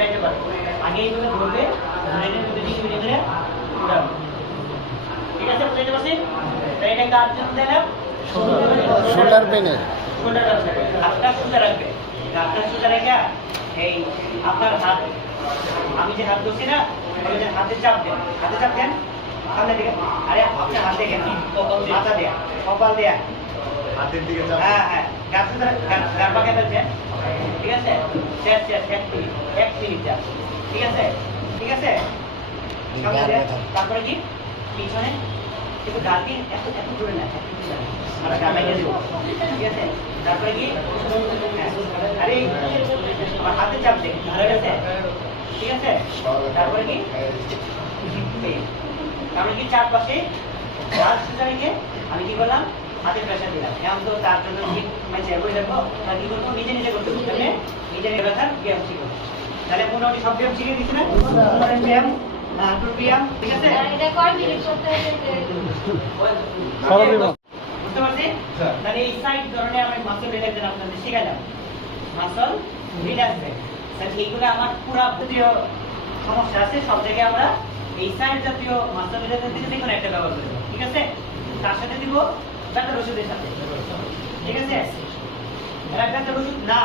উঠাইতে পারে। আগে এইভাবে ধরবে ধরে নিয়ে দুটো দিকে মিলে করে উঠাবে ঠিক আছে বুঝাইতে পারছি তো এটা কার জন্য দিলাম শোল্ডার পেনের শোল্ডার রাখবে। হাতটা সোজা রাখবে। হাতটা সোজা রেখে এই আপনার হাত। আমি যে হাত ধরছি না ওই যে হাতে চাপ দেন। হাতে চাপ দেন? সামনে দিকে। আরে আপনার হাত দেখেন মাথা দেয়া। কপাল দেয়া। হাতের দিকে হ্যাঁ হ্যাঁ। গাছ গাছ পাকে ফেলছেন ঠিক আছে? শেষ শেষ এক মিনিট এক মিনিট ঠিক আছে? ঠিক আছে? তারপরে কি? পিছনে। কিন্তু গালকে এত এত জোরে না জোরে না। আমরা গালে গিয়ে ঠিক আছে? তারপরে কি? হ্যাঁ। আরে আমার হাতে চাপ ঠিক আছে? তারপরে কি? তারপরে কি চারপাশে? গাছ আমি কি করলাম? হাতে প্রেশার দিলাম এখন তো তার জন্য কি মানে চেয়ার রাখব তার কি করব? নিজে নিজে করতে হবে। তাহলে নিজে নিজে ব্যথার ব্যায়াম শিখব তাহলে মোটামুটি সব ব্যায়াম শিখে দিচ্ছি না? ব্যায়াম হাঁটুর ব্যায়াম ঠিক আছে? এটা কয় মিনিট করতে হবে বুঝতে পারছি? তাহলে এই সাইড আমি মাসল রিল্যাক্সের আপনাদের শিখালাম মাসল রিল্যাক্সের তাহলে এইগুলো আমার পুরো জাতীয় সমস্যা আছে সব জায়গায় আমরা এই সাইড জাতীয় মাসল রিল্যাক্সের দিকে দেখুন একটা ব্যবহার করব ঠিক আছে? তার সাথে দিব ব্যথার ওষুধের সাথে। ঠিক আছে? এরা ব্যথার ওষুধ না।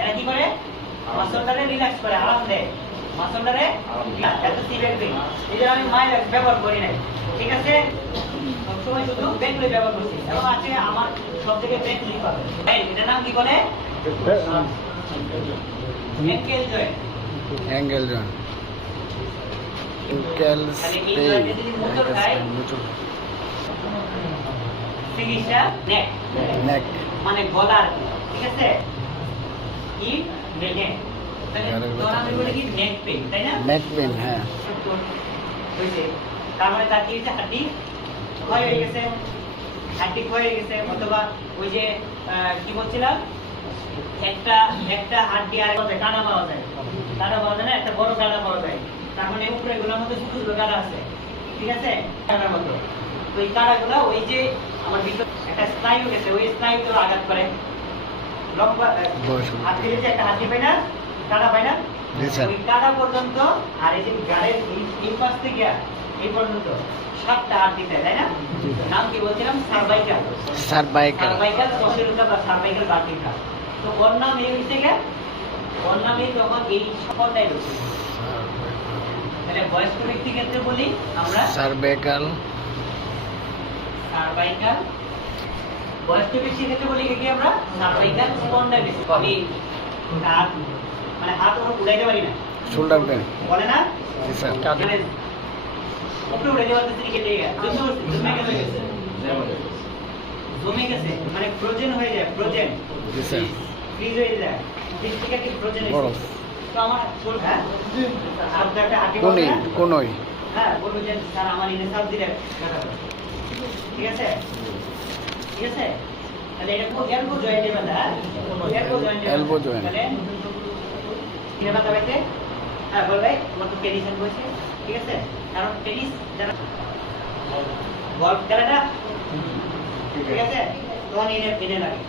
এরা কি করে? মাসলটারে রিল্যাক্স করে আরাম দেয়। মাসলটারে এত সিভিয়ার পেইন এই জন্য আমি মায়ের ব্যবহার করি নাই। ঠিক আছে? সবসময় শুধু বেঙ্গলি ব্যবহার করছি। এবং আছে আমার সব থেকে বেঙ্গলি পাবে। এই, এটার নাম কি বলে? Ankle joint angle joint angle তাহলে এই স্পেন চিকিৎসা? নেক। নেক। মানে গলার ঠিক আছে? কি? নেক। তাহলে তোর আমি বলি কি নেক পেইন তাই না? নেক পেন হ্যাঁ। তার মানে তার কি হয়েছে? ক্ষয় হয়ে গেছে। হাড্ডি ক্ষয় হয়ে গেছে। অথবা ওই যে কি বলছিলাম? একটা একটা হাড্ডি আর কাটা পাওয়া যায়। কাটা পাওয়া যায় না? একটা বড় কাটা পাওয়া যায়। তার মানে উপরে মধ্যে ছোট ছোট আছে। ঠিক আছে? কাটার মতো। তো এই কাটাগুলো ওই যে আমার ভিতর একটা স্নায়ু গেছে ওই স্নায়ুতে আঘাত করে। লম্বা হাত যে একটা হাড্ডি পাই না কাটা পাই না। ওই কাটা পর্যন্ত আর এই যে গাড়ির এই পাশ থেকে এই পর্যন্ত সাতটা হাত দিতে তাই না? নাম কি বলছিলাম? সার্ভাইকাল। সার্ভাইকাল। সার্ভাইকাল বা সার্ভাইকাল তো ওর নাম এই হচ্ছে গিয়ে ওর নামে তখন এই সকলটাই রয়েছে তাহলে বয়স্ক ব্যক্তি ক্ষেত্রে বলি আমরা। সার্ভাইকাল। সার্ভাইকাল বয়স্ক ব্যক্তি ক্ষেত্রে বলি কি আমরা সার্ভাইকাল স্পন্ডাইলিস আমি হাত মানে হাত ওর উড়াইতে পারি না। শোল্ডার পেন বলে না? জি স্যার। মানে উপরে উড়ে যাওয়ার দিকে কেটে গেছে। জমে গেছে। জমে গেছে। মানে ফ্রোজেন হয়ে যায় ফ্রোজেন জি স্যার। ফ্রিজ হয়ে যায়। ফ্রিজ থেকে কি ফ্রোজেন তো আমার চুল হ্যাঁ? কোনই কোনই। হ্যাঁ বলব যে স্যার আমার ইনে সাপ দিলে। ব্যথা করে। ঠিক আছে ঠিক আছে তাহলে এটা খুব এলবো জয়েন্টে ব্যথা এলবো জয়েন্টে Elbow joint. তাহলে কিনে ব্যথা পাইছে হ্যাঁ বল ভাই তোমার তো টেনিস বলছে ঠিক আছে কারণ টেনিস যারা গল্ফ খেলে না ঠিক আছে তখন এনে এনে লাগে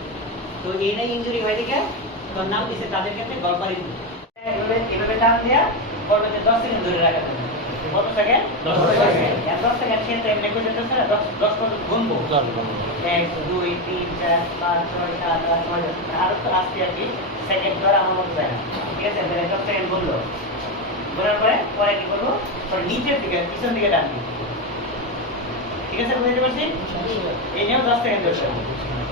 তো এনে ইঞ্জুরি হয়ে থেকে তোর নাম দিছে তাদের ক্ষেত্রে গল্পার ইঞ্জুরি এভাবে এভাবে টান দেয়া বলবে দশ সেকেন্ড ধরে রাখা যাবে কত সেকেন্ড দশ সেকেন্ড দশ সেকেন্ড এমনি করে দিতে দশ দশ পর্যন্ত গুনবো এক দুই তিন চার পাঁচ ছয় সাত আট নয় দশ। আরও তো আসতে আর কি। সেকেন্ড ধরে আমার মতো যায় না। ঠিক আছে? তাহলে দশ সেকেন্ড বলল। বলার পরে পরে কি করব? পরে নিচের দিকে পিছন দিকে ঠিক আছে বুঝতে পারছি? এই নিয়েও দশ সেকেন্ড ধরতে।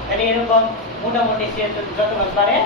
তাহলে এরকম মোটামুটি সে যতক্ষণ পারে